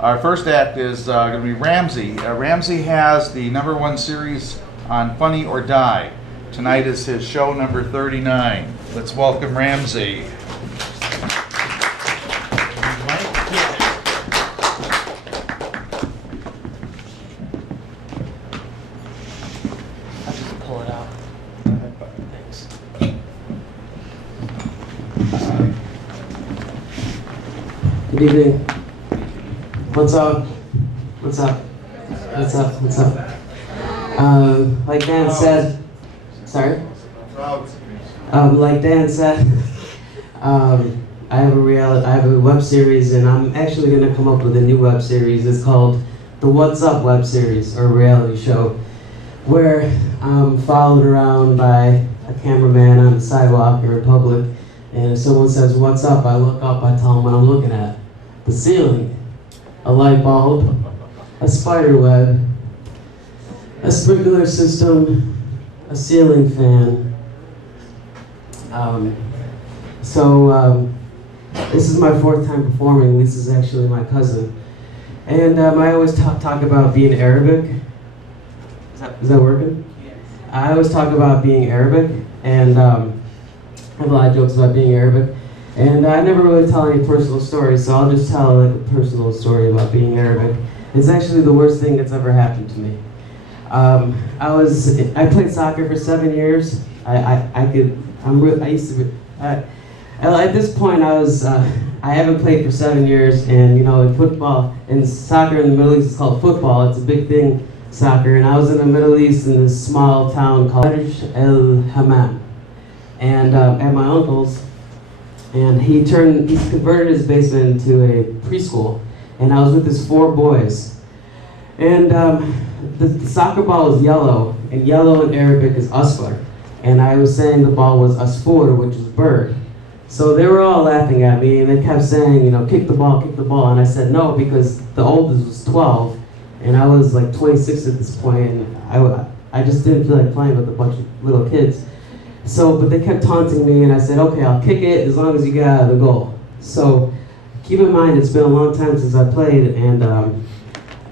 Our first act is going to be Ramsey. Ramsey has the #1 series on Funny or Die. Tonight is his show number 39. Let's welcome Ramsey. I'll just pull it out. Thanks. Good evening. What's up? What's up? What's up? What's up? Like Dan said, sorry? Like Dan said, I have a web series, and I'm actually going to come up with a new web series. It's called the What's Up web series, or reality show, where I'm followed around by a cameraman on the sidewalk or in public, and if someone says, "What's up?" I look up, I tell them what I'm looking at. The ceiling, a light bulb, a spider web, a sprinkler system, a ceiling fan. This is my 4th time performing. Lisa's actually my cousin. And I always talk about being Arabic. Is that working? Yes. I always talk about being Arabic, and I have a lot of jokes about being Arabic. And I never really tell any personal stories, so I'll just tell like a personal story about being Arabic. It's actually the worst thing that's ever happened to me. I played soccer for 7 years. At this point, I haven't played for 7 years, and you know, in football, in soccer in the Middle East, it's called football. It's a big thing, soccer. And I was in the Middle East in this small town called Arab-issh, and at my uncle's, and he's converted his basement into a preschool, and I was with his 4 boys, and the soccer ball is yellow, and yellow in Arabic is asfar. And I was saying the ball was asfur, which is bird. So they were all laughing at me, and they kept saying, you know, kick the ball, and I said no, because the oldest was 12, and I was like 26 at this point, and I just didn't feel like playing with a bunch of little kids. So, but they kept taunting me, and I said, okay, I'll kick it as long as you get out of the goal. So, keep in mind, it's been a long time since I played, and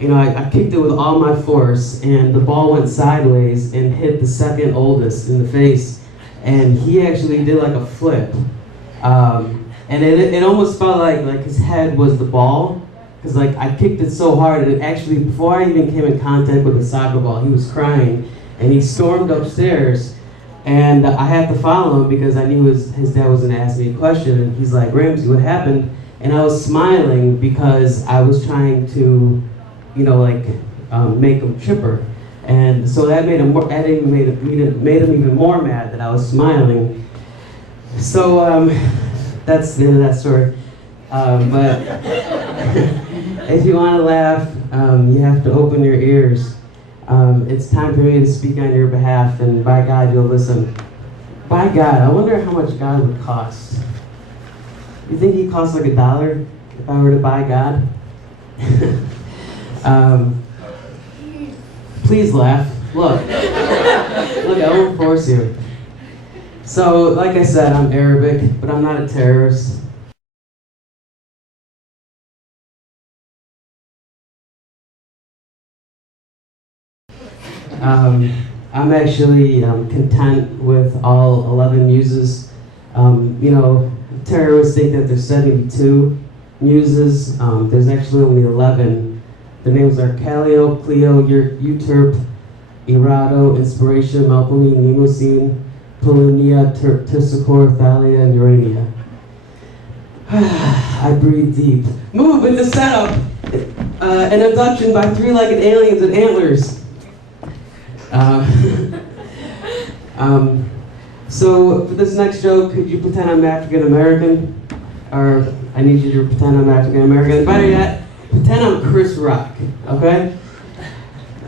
you know, I kicked it with all my force, and the ball went sideways and hit the second oldest in the face, and he actually did like a flip, and it almost felt like his head was the ball, because like I kicked it so hard, and actually before I even came in contact with the soccer ball, he was crying, and he stormed upstairs, and I had to follow him because I knew his dad was going to ask me a question, and he's like, "Ramsey, what happened?" And I was smiling because I was trying to, you know, like make him chipper, and so that made him made him even more mad that I was smiling. So that's the end of that story. But if you want to laugh, you have to open your ears. It's time for me to speak on your behalf, and by God, you'll listen. By God, I wonder how much God would cost. You think he costs like $1 if I were to buy God? Please laugh. Look, I won't force you. So, like I said, I'm Arabic, but I'm not a terrorist. I'm actually content with all 11 muses. You know, terrorists think that there's 72 muses. There's actually only 11. The names are Callio, Cleo, Euterpe, Irado, Inspiration, Melpomene, Mnemosyne, Pollunia, Terpsichore, Thalia, and Urania. I breathe deep. Move in the setup! An abduction by 3-legged aliens with antlers. So for this next joke, could you pretend I'm African American? Or I need you to pretend I'm African American. Better yet, pretend I'm Chris Rock, okay?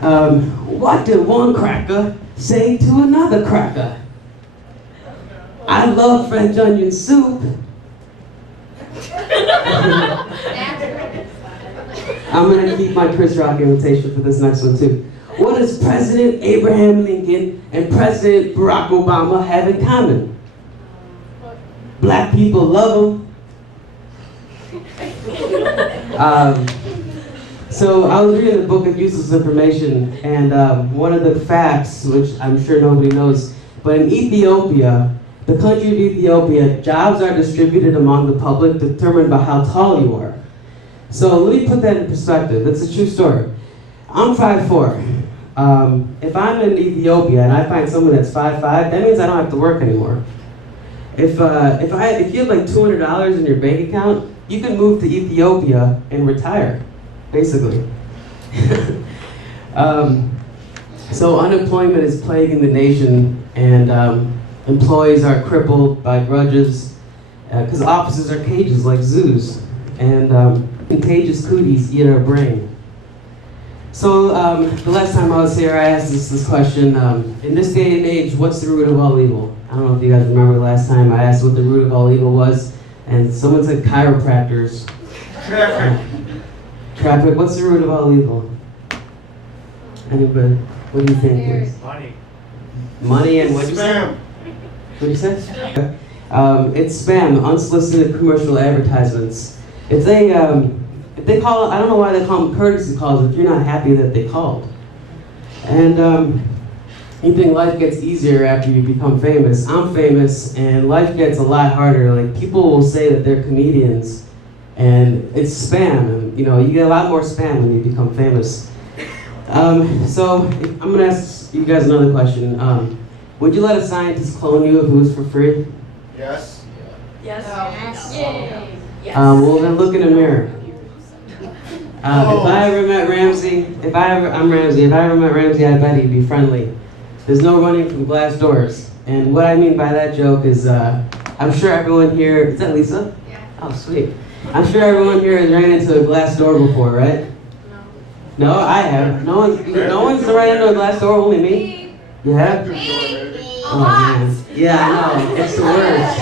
What did one cracker say to another cracker? I love French onion soup. I'm gonna keep my Chris Rock imitation for this next one too. What does President Abraham Lincoln and President Barack Obama have in common? Black people love them. So I was reading the book of useless information, and one of the facts, which I'm sure nobody knows, but in Ethiopia, the country of Ethiopia, jobs are distributed among the public determined by how tall you are. So let me put that in perspective. It's a true story. I'm 5'4". If I'm in Ethiopia and I find someone that's 5'5", that means I don't have to work anymore. If you have like $200 in your bank account, you can move to Ethiopia and retire, basically. So unemployment is plaguing the nation, and employees are crippled by grudges, because offices are cages like zoos, and contagious cooties eat our brain. So the last time I was here, I asked this question, in this day and age, what's the root of all evil? I don't know if you guys remember the last time I asked what the root of all evil was, and someone said chiropractors. Traffic. What's the root of all evil? Anybody? What do you think? Money. Money and what did you say? What did you say? It's spam, unsolicited commercial advertisements. If they call, I don't know why they call them courtesy calls if you're not happy that they called. And you think life gets easier after you become famous. I'm famous, and life gets a lot harder. Like, people will say that they're comedians, and it's spam. And, you get a lot more spam when you become famous. So I'm gonna ask you guys another question. Would you let a scientist clone you if it was for free? Yes. Yes. Yes. Well, then look in the mirror. If I ever met Ramsey, I'm Ramsey. If I ever met Ramsey, I bet he'd be friendly. There's no running from glass doors. And what I mean by that joke is, I'm sure everyone here, is that Lisa? Yeah. Oh, sweet. I'm sure everyone here has ran into a glass door before, right? No, I have. No one's ran into a glass door, only me. You have? Oh, man. Yeah, I know. It's the worst.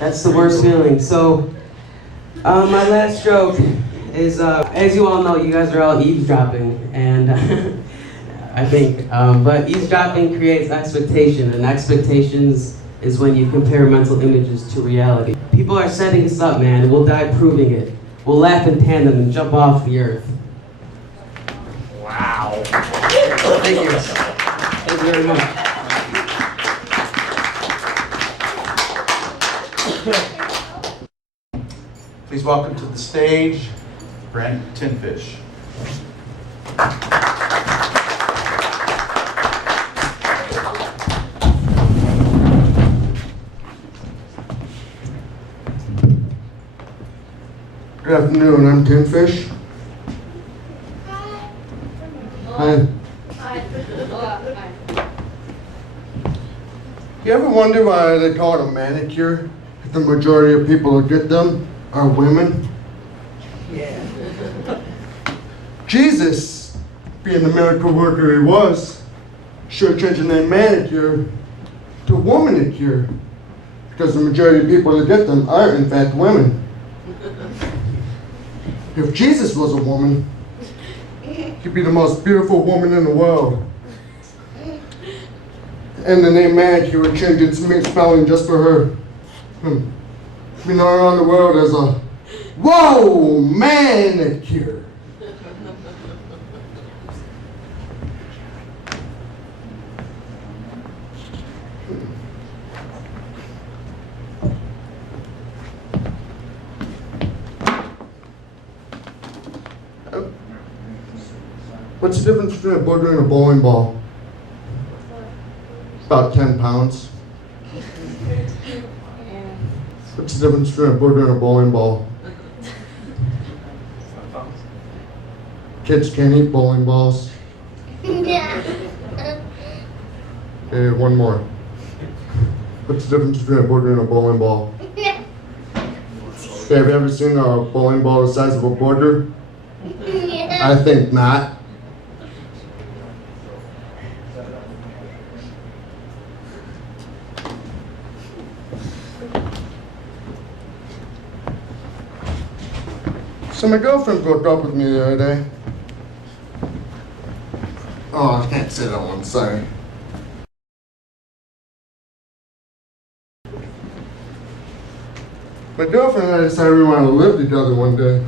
That's the worst feeling. So, my last joke is, as you all know, you guys are all eavesdropping, and I think, but eavesdropping creates expectation, and expectations is when you compare mental images to reality. People are setting us up, man. We'll die proving it. We'll laugh in tandem and jump off the earth. Wow. Thank you. Thank you very much. Please welcome to the stage, Brent Tinfish. Good afternoon, I'm Tinfish. Hi. You ever wonder why they call it a manicure if the majority of people who get them are women? Yeah. Jesus, being the miracle worker he was, should change the name manicure to womanicure, because the majority of people who get them are in fact women. If Jesus was a woman, he'd be the most beautiful woman in the world. And the name manicure would change its spelling just for her. Be known around the world as a whoa manicure. What's the difference between a booger and a bowling ball? About 10 pounds. What's the difference between a booger and a bowling ball? Kids can't eat bowling balls. Okay, one more. What's the difference between a booger and a bowling ball? Okay, have you ever seen a bowling ball the size of a booger? I think not. So my girlfriend broke up with me the other day. Oh, I can't say that one, sorry. My girlfriend and I decided we wanted to live together one day.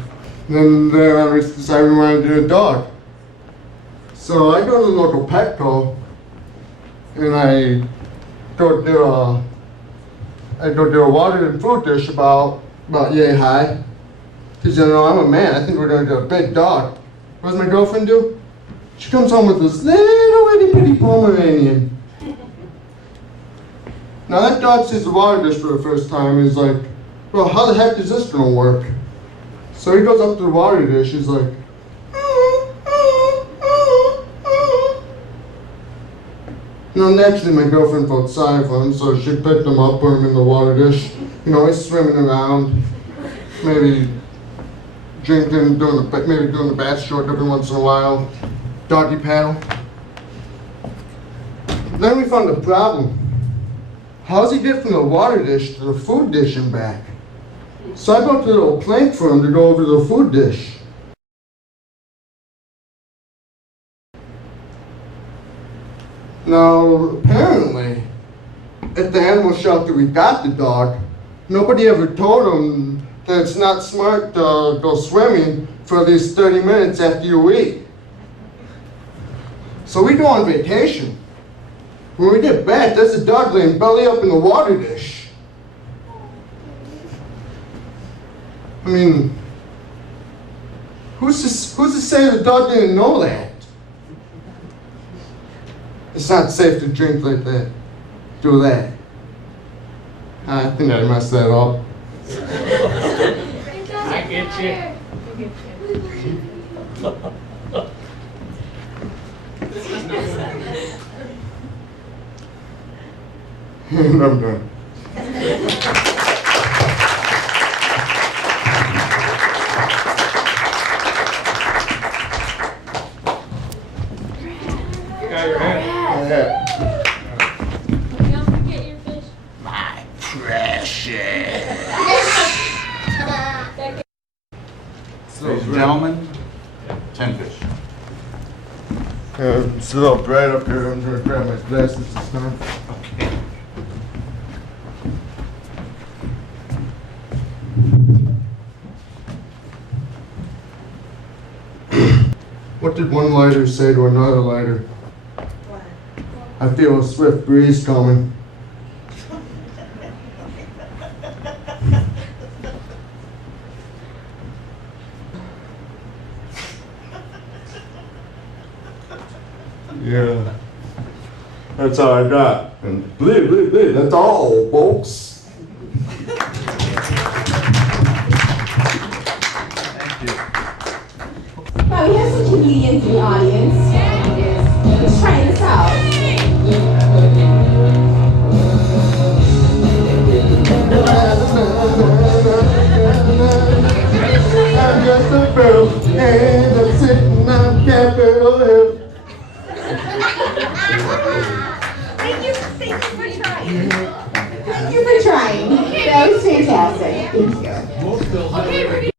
Then I decided we wanted to get a dog. So I go to the local Petco and I go do a water and food dish about yay high. Because you know, I'm a man, I think we're gonna get a big dog. What does my girlfriend do? She comes home with this little itty bitty Pomeranian. Now that dog sees the water dish for the first time and is like, well, how the heck is this gonna work? So he goes up to the water dish, he's like, naturally my girlfriend felt sorry for him, so she picked him up, put him in the water dish. You know, he's swimming around, maybe drinking, maybe doing the bath short every once in a while, doggy paddle. Then we found a problem. How does he get from the water dish to the food dish and back? So I built a little plank for him to go over the food dish. Now, apparently, at the animal shelter we got the dog, nobody ever told him that it's not smart to go swimming for at least 30 minutes after you eat. So we go on vacation. When we get back, there's a dog laying belly up in the water dish. I mean, who's to say the dog didn't know that? It's not safe to drink like that. Do that. I think I messed that up. I get you. And I'm done. You got your hand. Yeah. Don't forget your fish. My precious. Ladies and gentlemen, Tinfish. It's a little bright up here. I'm trying to grab my glasses this time. Okay. What did one lighter say to another lighter? What? I feel a swift breeze coming. Yeah. That's all I got. And blah, that's all, folks. Thank you. Now we have some comedians in the audience. Let's try this out. I'm just a girl, and I'm sitting on Capitol Hill. Thank you for trying. Thank you for trying. That was fantastic. Thank you. Okay,